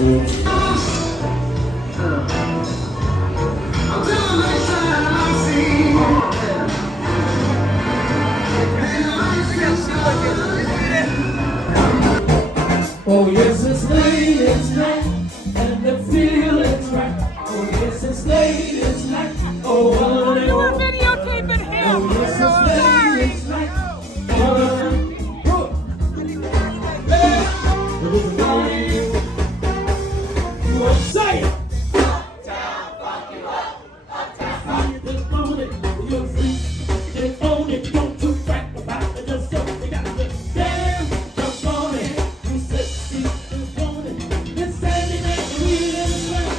Oh yes, it's late, it's night, and the feeling's right. Oh yes, it's late, it's night. Oh, honey, You were videotaping him. oh yes, it's late, it's night. It was a night. You are saying. Uptown, fuck you up. Uptown, you just own it. You're free. Just own it. Don't you brag about it. Just so you got to damn. Jump on it. You said she was on it. It's Saturday night. We in the club.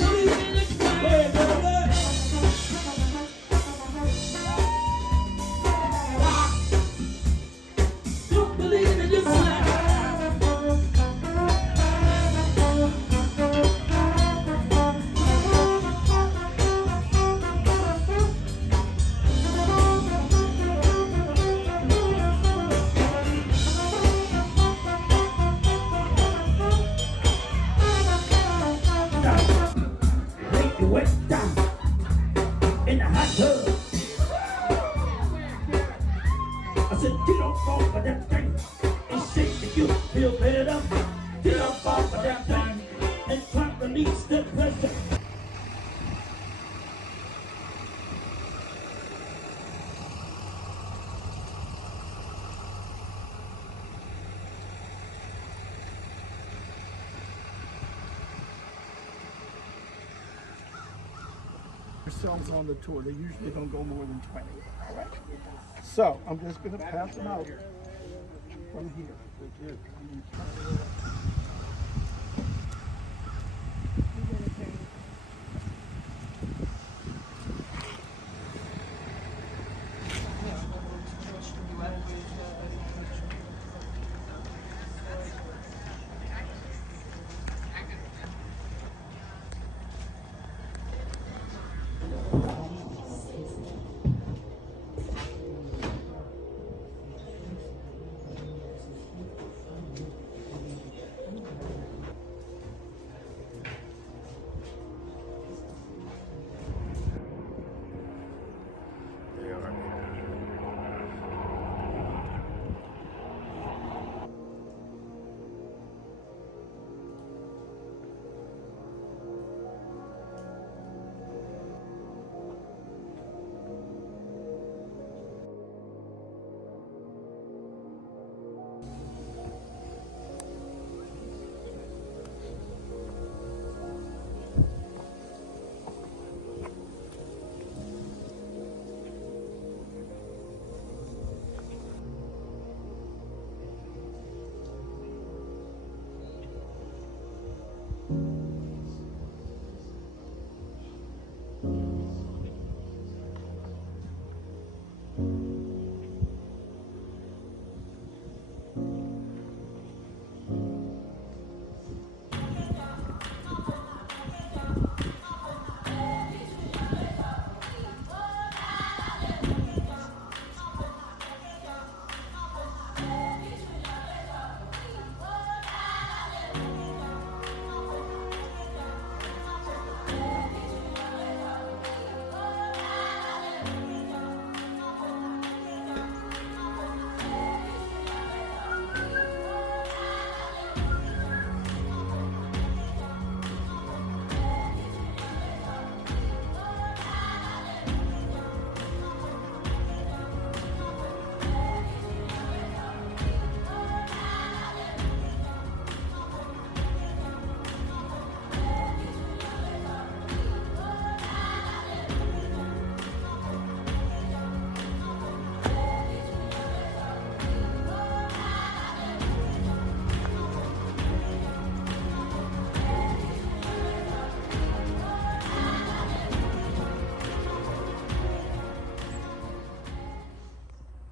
We in the club. Hey, brother. Don't believe it. Just slap. Make it wet down in the hot tub. I said, get up off of that thing and shake the you feel better. Get up off of that thing and try to release the pressure. Songs on the tour. They usually don't go more than 20. All right. So I'm just going to pass them out from here.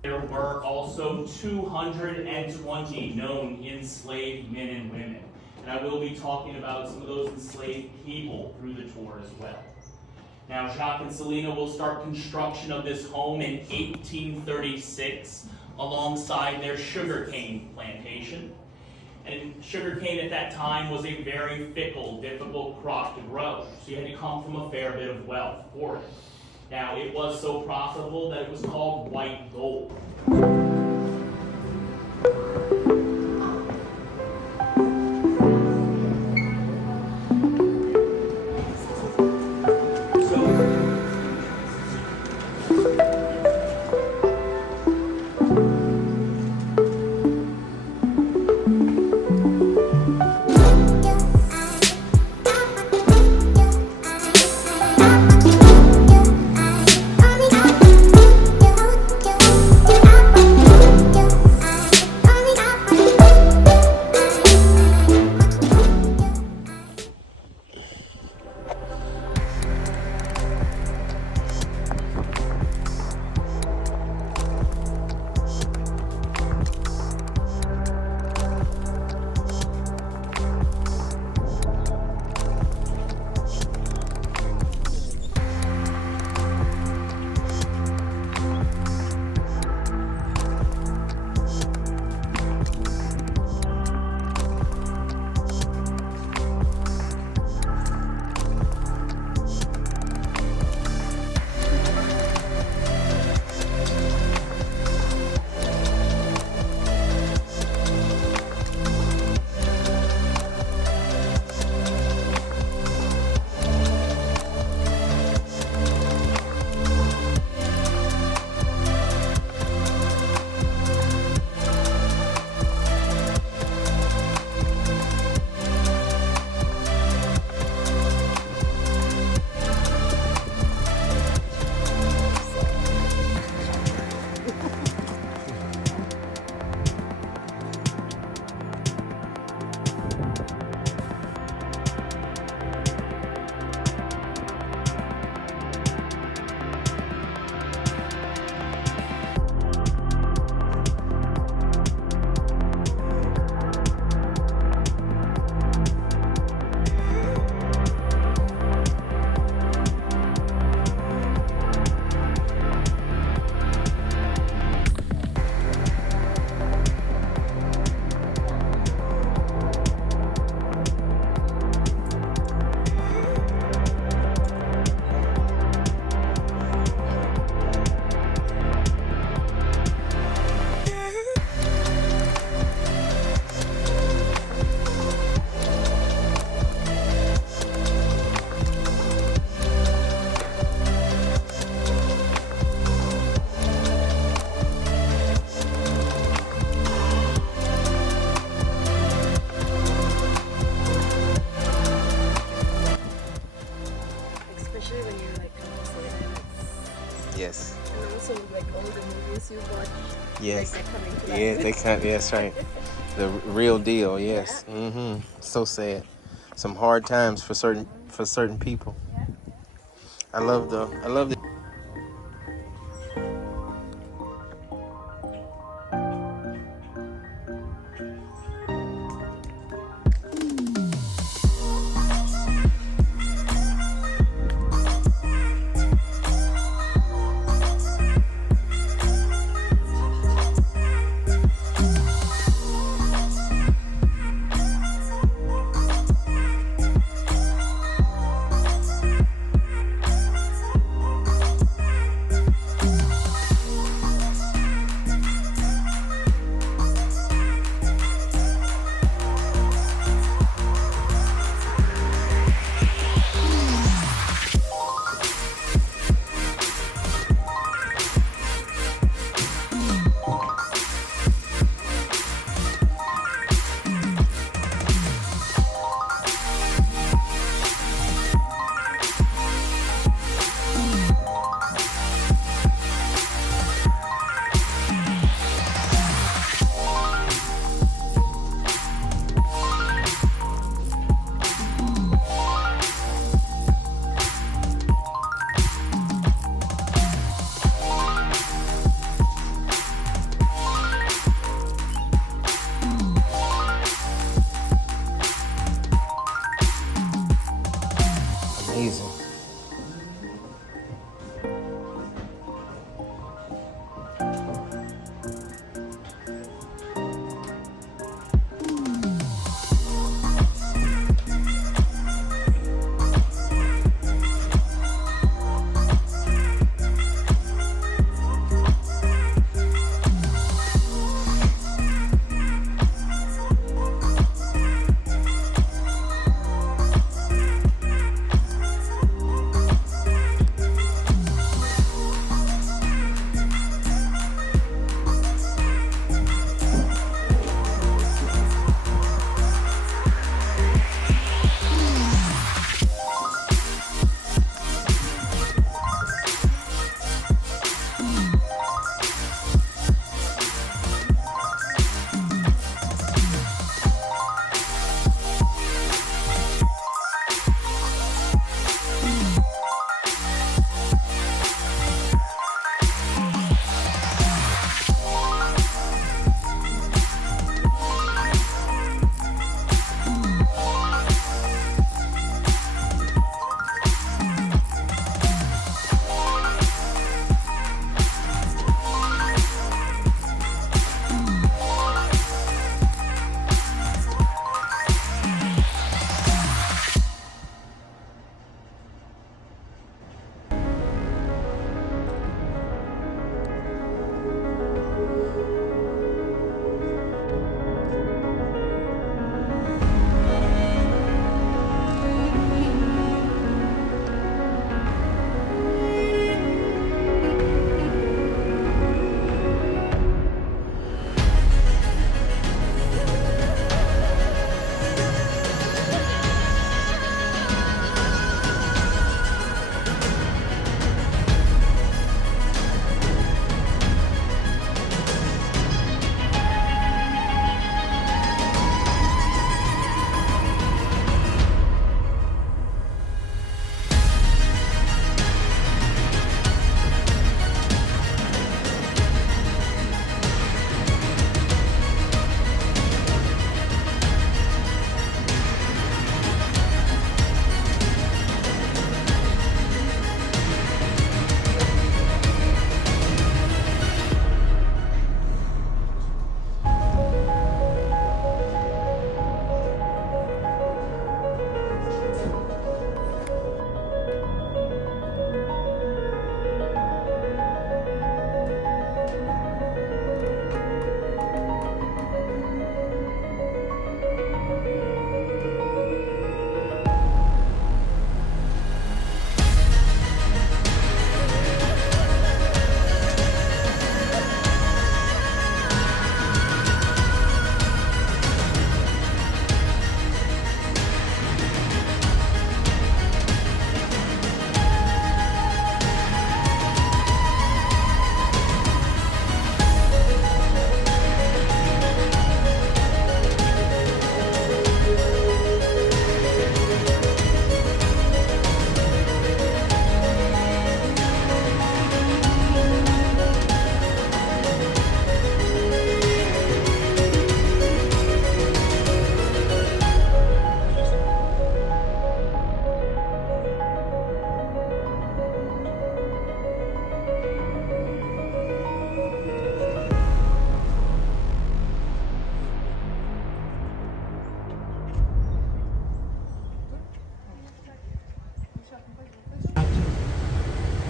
There were also 220 known enslaved men and women. And I will be talking about some of those enslaved people through the tour as well. Now, Jacques and Selena will start construction of this home in 1836 alongside their sugarcane plantation. And sugarcane at that time was a very fickle, difficult crop to grow. So you had to come from a fair bit of wealth for it. Now, it was so profitable that it was called white gold. Yes. And also like all the movies you watch. Yes. Like, they're coming to Yeah, life. they kind. Yeah, that's right. The real deal. Yes. Mm-hmm. So sad. Some hard times for certain people. I love the.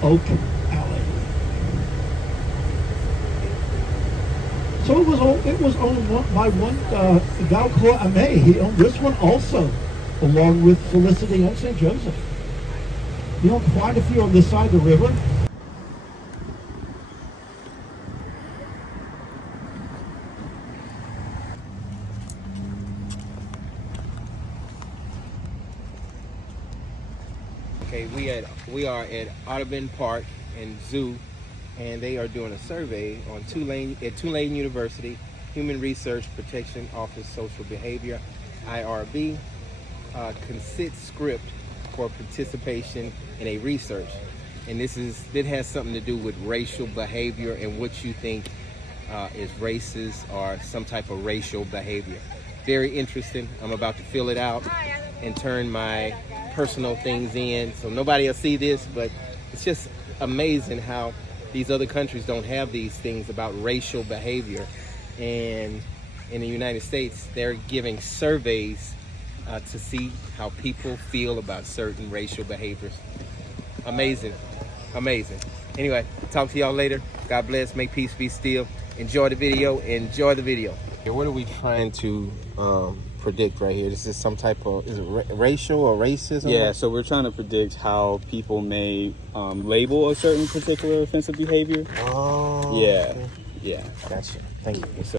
Oak Alley. So it was owned by one Valcourt Amé. He owned this one also, along with Felicity and St. Joseph. He owned quite a few on this side of the river. Okay, we are at Audubon Park and Zoo, and they are doing a survey on Tulane University Human Research Protection Office Social Behavior, IRB, consent script for participation in a research. And it has something to do with racial behavior and what you think is racist or some type of racial behavior. Very interesting. I'm about to fill it out and turn my personal things in so nobody will see this, but it's just amazing how these other countries don't have these things about racial behavior. And in the United States, they're giving surveys to see how people feel about certain racial behaviors. Amazing, amazing. Anyway, talk to y'all later. God bless, make peace be still. Enjoy the video, enjoy the video. What are we trying to predict right here? This is some type of, is it racial or racism? Yeah, so we're trying to predict how people may label a certain particular offensive behavior. Oh. Yeah, Okay. yeah. Gotcha, thank you. So,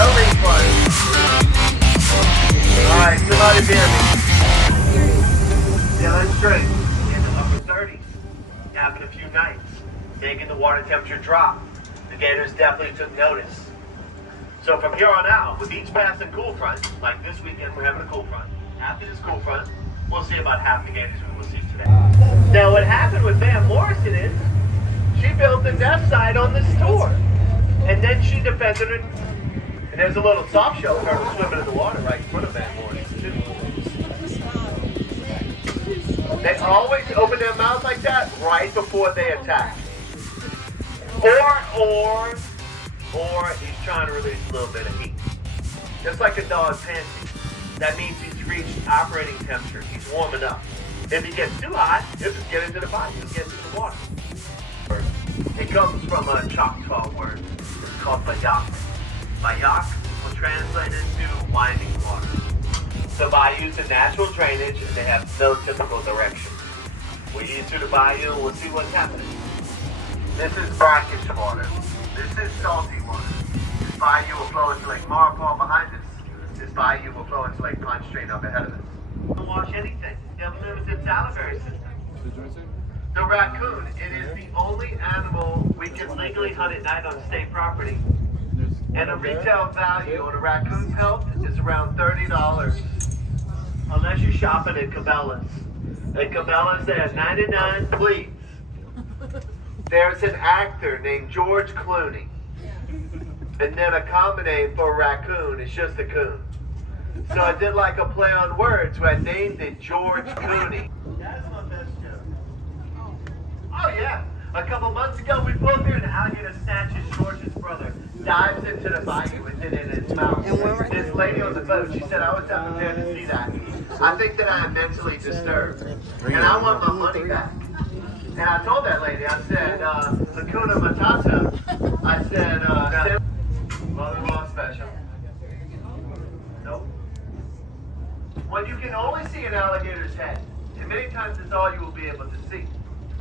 No refund. Alright, somebody hear me. Yeah, that's straight. In the upper 30s. Happened a few nights. Making the water temperature drop. The gators definitely took notice. So from here on out, with each passing cool front, like this weekend we're having a cool front. After this cool front, we'll see about half the gators we will see today. Now what happened with Van Morrison is, she built the nest site on the store. And then she defended it. And there's a little soft shell turtle swimming in the water right in front of Van Morrison, too. They always open their mouth like that right before they attack. Or he's trying to release a little bit of heat. Just like a dog panting. That means he's reached operating temperature. He's warming up. If he gets too hot, he'll just get into the body. He'll get into the water. It comes from a Choctaw word. It's called bayak. Bayak will translate into winding water. The bayous are natural drainage and they have no typical direction. We eat through the bayou and we'll see what's happening. This is brackish water. This is salty water. This bayou will flow into Lake Marpole behind us. This bayou will flow into Lake Pontchartrain up ahead of us. Don't wash anything. They have a limited salivary system. The raccoon, it is the only animal we can legally hunt at night on state property. And a retail value on a raccoon pelt is around $30. Unless you're shopping at Cabela's. At Cabela's they have 99 please. There's an actor named George Clooney. And then a common name for a raccoon is just a coon. So I did like a play on words where I named it George Clooney. That's my best joke. Oh yeah. A couple months ago we pulled through an alligator snatches George's brother. Dives into the bayou with it in its mouth. This lady on the boat, she said I was not prepared to see that. I think that I am mentally disturbed. And I want my money back. And I told that lady, I said, Hakuna Matata. I said, mother-in-law special. Nope. When you can only see an alligator's head, and many times it's all you will be able to see,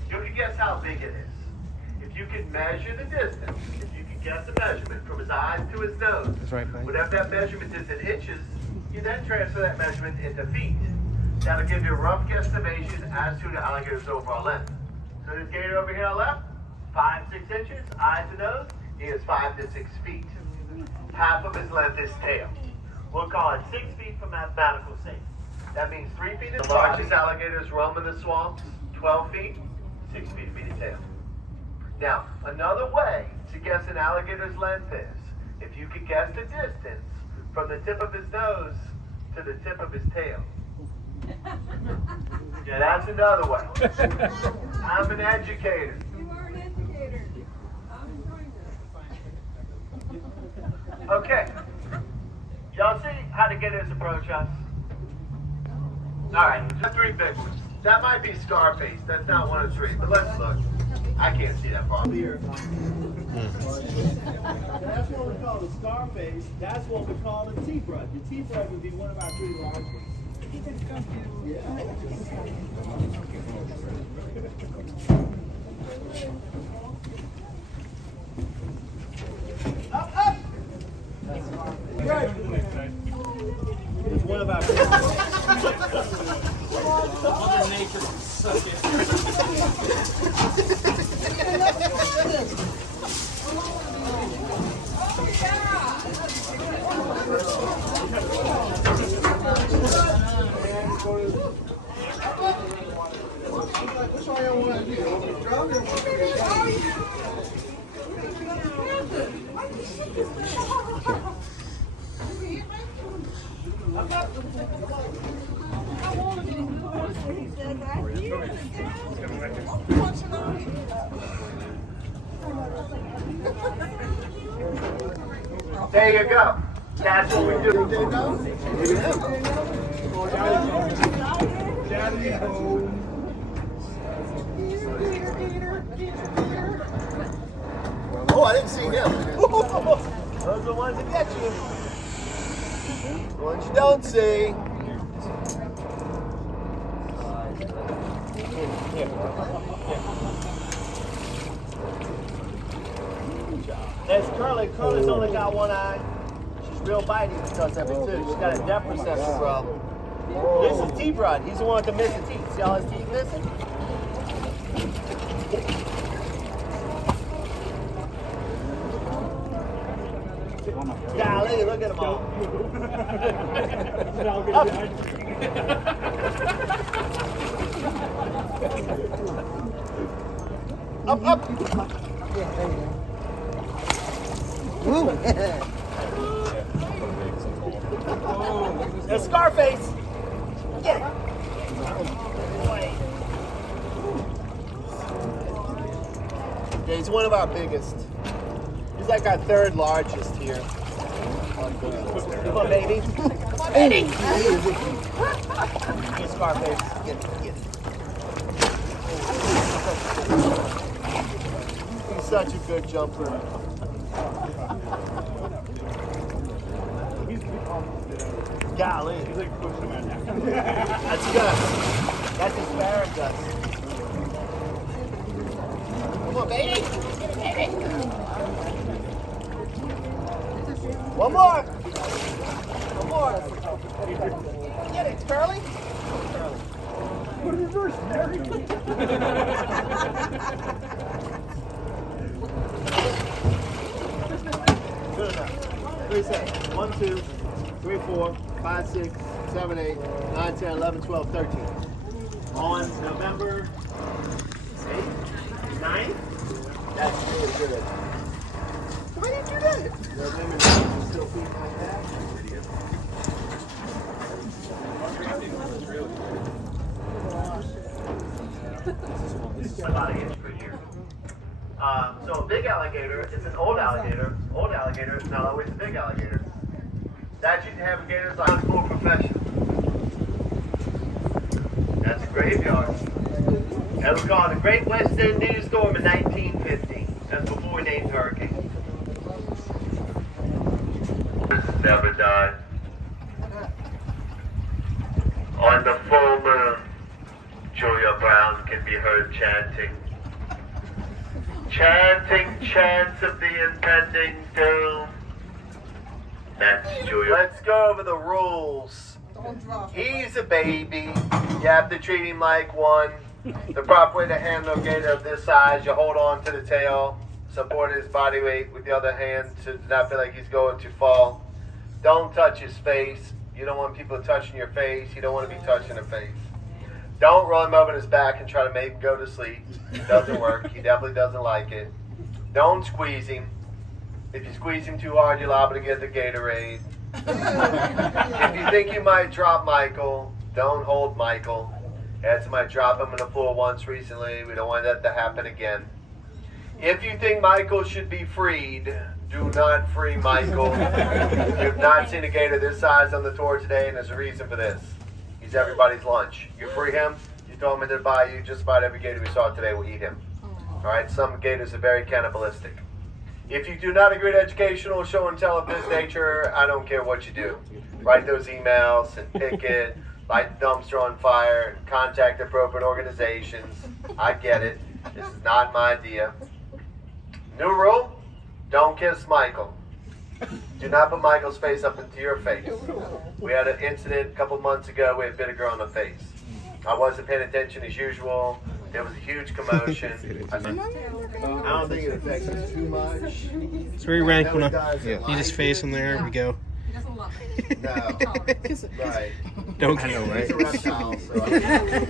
you can guess how big it is. If you can measure the distance, if you can guess the measurement from his eyes to his nose, That's right, buddy. whatever that measurement is in inches, you then transfer that measurement into feet. That'll give you a rough guesstimation as to the alligator's overall length. So this gator over here on the left, 5-6 inches, eyes to nose, he is 5 to 6 feet. Half of his length is tail. We'll call it 6 feet for mathematical sake. That means 3 feet is the largest alligators roam in the swamps, 12 feet, 6 feet to be the tail. Now, another way to guess an alligator's length is, if you could guess the distance from the tip of his nose to the tip of his tail. Yeah, that's another way. I'm an educator. You are an educator. I'm enjoying this. Okay. Y'all see how the gators approach us? Alright, just 3 big ones. That might be Scarface. That's not 1 of 3, but let's look. I can't see that far. That's what we call the Scarface. That's what we call the T-Brud. The T-Brud would be one of our 3 largest. Up, up! Right. It's one of our Mother Nature can suck it. There you go. That's what we do. Oh, I didn't see him. Those are the ones that get you. The ones you don't see. That's Curly. Curly's only got 1 eye. She's real bitey because of it too. She's got a depth perception problem. This is T-Brud. He's the one with the missing teeth. See all his teeth missing? Golly, look at them all. Up, up. That's Scarface. Get it. Yeah, he's one of our biggest. He's like our 3rd largest here. Come on, baby. Come on, baby. Here's Scarface. Get it, get it. He's such a good jumper. Golly. That's good. That's asparagus. Come on, baby. Baby. One more. One more. Get it, Curly. Curly. Put it in reverse, Mary. Good enough. 3 seconds. 1, 2, 3, 4, 5, 6, 7, 8, 9, 10, 11, 12, 13. On November 8th, 9th, that's really good. Why did you do that? The women still feet like that. About an inch per year. So a big alligator is an old alligator. Old alligator is not always a big alligator. That you can have gators like full professional. That's a graveyard. That was called the Great Western News Storm in 1950. That's before we named hurricanes. Never die. On the full moon, Julia Brown can be heard chanting. Chanting chants of the impending doom. That's Julia. Let's go over the rules. He's a baby. You have to treat him like one. The proper way to handle a gator of this size, you hold on to the tail, support his body weight with the other hand to not feel like he's going to fall. Don't touch his face. You don't want people touching your face. You don't want to be touching the face. Don't roll him over his back and try to make him go to sleep. It doesn't work. He definitely doesn't like it. Don't squeeze him. If you squeeze him too hard, you're liable to get the Gatorade. If you think you might drop Michael, don't hold Michael. Had somebody drop him on the floor once recently. We don't want that to happen again. If you think Michael should be freed, do not free Michael. You've not seen a gator this size on the tour today, and there's a reason for this. He's everybody's lunch. You free him, you throw him into the bayou, just about every gator we saw today will eat him. Alright, some gators are very cannibalistic. If you do not agree to educational show and tell of this nature, I don't care what you do. Write those emails and picket, light the dumpster on fire, and contact appropriate organizations. I get it. This is not my idea. New rule, don't kiss Michael. Do not put Michael's face up into your face. We had an incident a couple months ago. We had bit a girl in the face. I wasn't paying attention as usual. There was a huge commotion. I don't think it affects us too much. It's very rank when you just face him there. We go. He doesn't love it. No. Right. Don't I know, right? He's a reptile, so